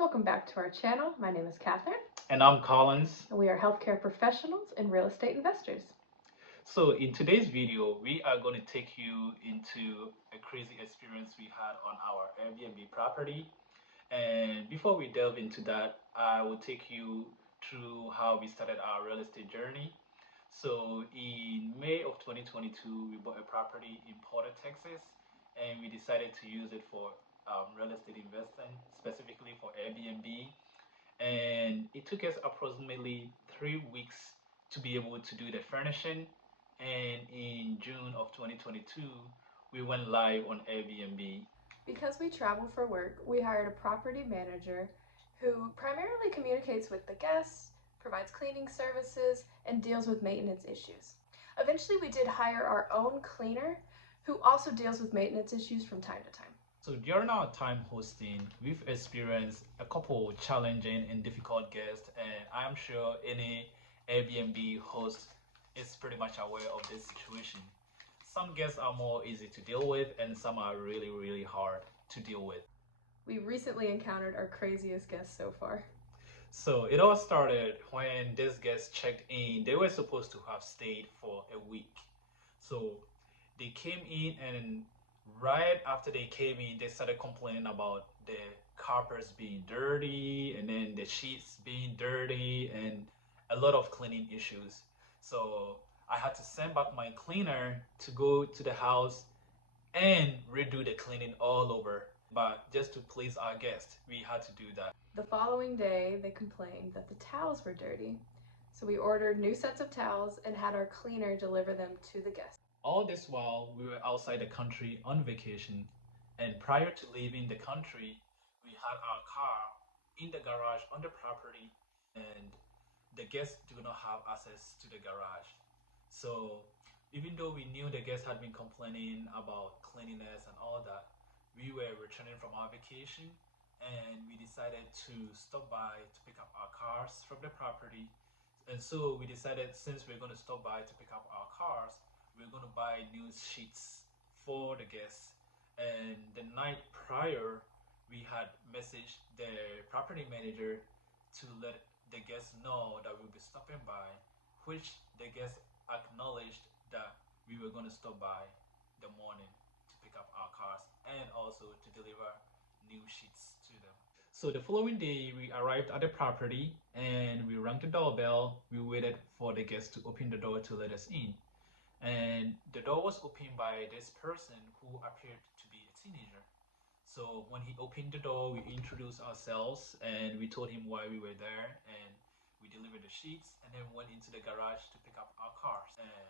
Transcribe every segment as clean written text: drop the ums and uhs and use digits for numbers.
welcome back to our channel. My name is Catherine. And I'm Collins. And we are healthcare professionals and real estate investors. So in today's video, we are going to take you into a crazy experience we had on our Airbnb property. And before we delve into that, I will take you through how we started our real estate journey. So in May of 2022, we bought a property in Porter, Texas, and we decided to use it for real estate investing, specifically for Airbnb. And it took us approximately 3 weeks to be able to do the furnishing. And in June of 2022, we went live on Airbnb. Because we travel for work, we hired a property manager who primarily communicates with the guests, provides cleaning services, and deals with maintenance issues. Eventually, we did hire our own cleaner who also deals with maintenance issues from time to time. So during our time hosting, we've experienced a couple challenging and difficult guests, and I'm sure any Airbnb host is pretty much aware of this situation. Some guests are more easy to deal with, and some are really, really hard to deal with. We recently encountered our craziest guest so far. So it all started when this guest checked in. They were supposed to have stayed for a week. So they came in, and right after they came in, they started complaining about the carpets being dirty and then the sheets being dirty and a lot of cleaning issues. So I had to send back my cleaner to go to the house and redo the cleaning all over. But just to please our guests, we had to do that. The following day, they complained that the towels were dirty. So we ordered new sets of towels and had our cleaner deliver them to the guests. All this while we were outside the country on vacation, and prior to leaving the country, we had our car in the garage on the property, and the guests do not have access to the garage. So even though we knew the guests had been complaining about cleanliness and all that, we were returning from our vacation and we decided to stop by to pick up our cars from the property. And so we decided, since we're going to stop by to pick up our cars, we're going to buy new sheets for the guests. And the night prior, we had messaged the property manager to let the guests know that we'll be stopping by, which the guests acknowledged that we were going to stop by the morning to pick up our cars and also to deliver new sheets to them. So the following day, we arrived at the property and we rang the doorbell. We waited for the guests to open the door to let us in. And the door was opened by this person who appeared to be a teenager. So when he opened the door, we introduced ourselves and we told him why we were there, and we delivered the sheets and then went into the garage to pick up our cars. And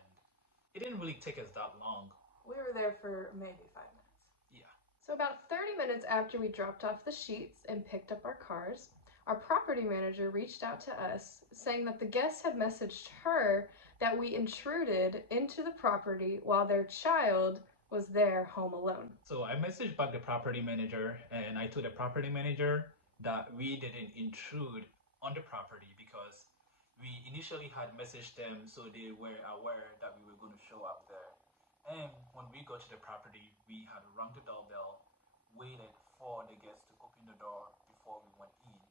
it didn't really take us that long. We were there for maybe 5 minutes. Yeah. So about 30 minutes after we dropped off the sheets and picked up our cars, our property manager reached out to us saying that the guests had messaged her that we intruded into the property while their child was there home alone. So I messaged back the property manager and I told the property manager that we didn't intrude on the property because we initially had messaged them so they were aware that we were going to show up there. And when we got to the property, we had rung the doorbell, waited for the guests to open the door before we went in.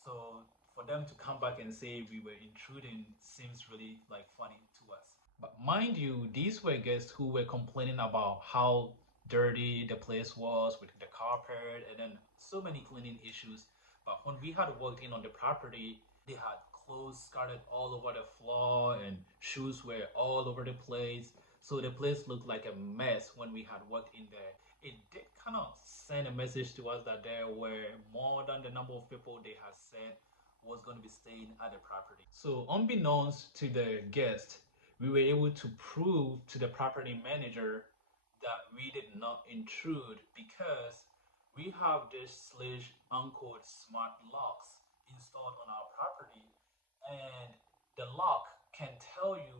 So for them to come back and say we were intruding seems really like funny to us. But mind you, these were guests who were complaining about how dirty the place was with the carpet and then so many cleaning issues. But when we had walked in on the property, they had clothes scattered all over the floor and shoes were all over the place. So the place looked like a mess when we had walked in there. It did kind of send a message to us that there were more than the number of people they had said was going to be staying at the property. So unbeknownst to the guest, we were able to prove to the property manager that we did not intrude because we have this slash uncode smart locks installed on our property, and the lock can tell you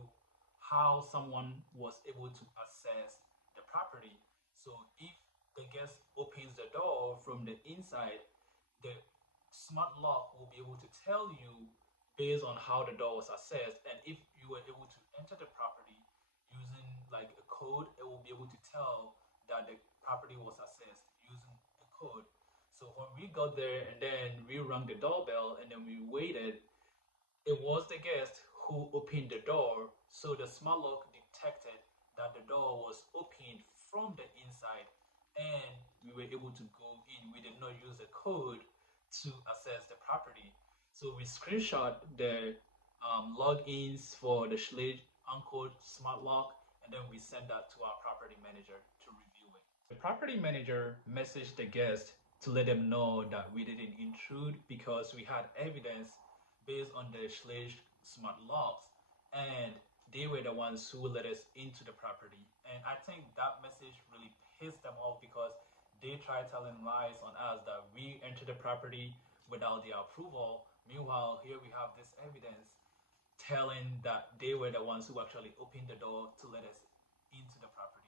how someone was able to access the property. So if the guest opens the door from the inside, the smart lock will be able to tell you based on how the door was accessed, and if you were able to enter the property using like a code, it will be able to tell that the property was accessed using a code. So when we got there and then we rang the doorbell and then we waited, it was the guest who opened the door. So the smart lock detected that the door was opened from the inside and we were able to go in. We did not use a code to access the property. So we screenshot the logins for the Schlage Uncode smart lock and then we send that to our property manager to review it. The property manager messaged the guest to let them know that we didn't intrude because we had evidence based on the Schlage smart locks and they were the ones who let us into the property. And I think that message really pissed them off because they tried telling lies on us that we entered the property without their approval. Meanwhile, here we have this evidence telling that they were the ones who actually opened the door to let us into the property.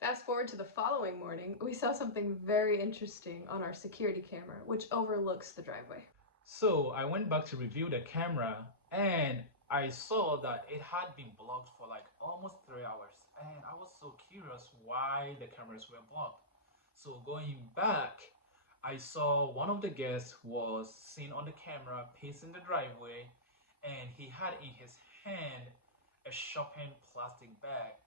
Fast forward to the following morning, we saw something very interesting on our security camera, which overlooks the driveway. So I went back to review the camera and I saw that it had been blocked for like almost 3 hours. And I was so curious why the cameras were blocked. So going back, I saw one of the guests was seen on the camera pacing the driveway and he had in his hand a shopping plastic bag.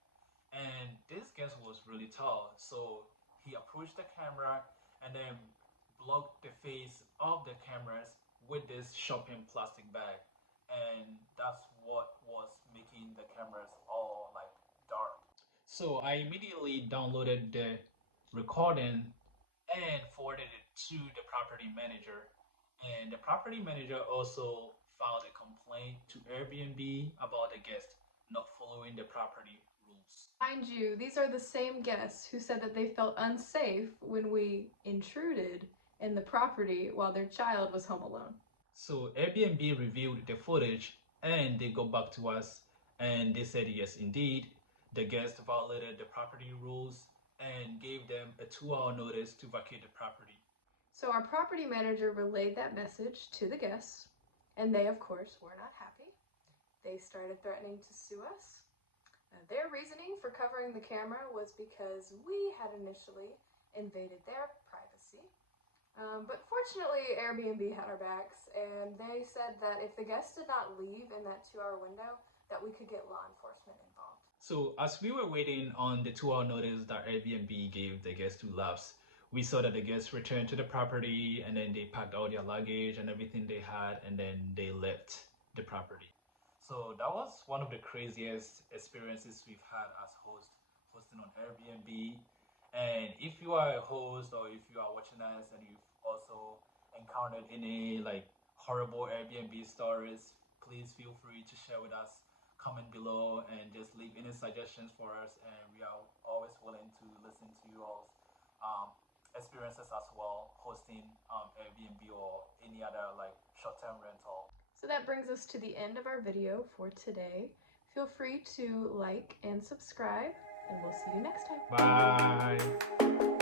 And this guest was really tall. So he approached the camera and then blocked the face of the cameras with this shopping plastic bag, and that's what was making the cameras all like dark. So I immediately downloaded the recording and forwarded it to the property manager, and the property manager also filed a complaint to Airbnb about the guest not following the property rules. Mind you, these are the same guests who said that they felt unsafe when we intruded in the property while their child was home alone. So Airbnb reviewed the footage and they got back to us and they said yes indeed the guest violated the property rules and gave them a 2 hour notice to vacate the property. So our property manager relayed that message to the guests, and they, of course, were not happy. They started threatening to sue us. Their reasoning for covering the camera was because we had initially invaded their privacy. But fortunately, Airbnb had our backs, and they said that if the guests did not leave in that 2 hour window, that we could get law enforcement involved. So as we were waiting on the 2 hour notice that Airbnb gave the guests to lapse, we saw that the guests returned to the property and then they packed all their luggage and everything they had and then they left the property. So that was one of the craziest experiences we've had as hosts, hosting on Airbnb. And if you are a host or if you are watching us and you've also encountered any like horrible Airbnb stories, please feel free to share with us. Comment below and just leave any suggestions for us. And we are always willing to listen to you all's experiences as well, hosting Airbnb or any other like short-term rental. So that brings us to the end of our video for today. Feel free to like and subscribe, and we'll see you next time. Bye.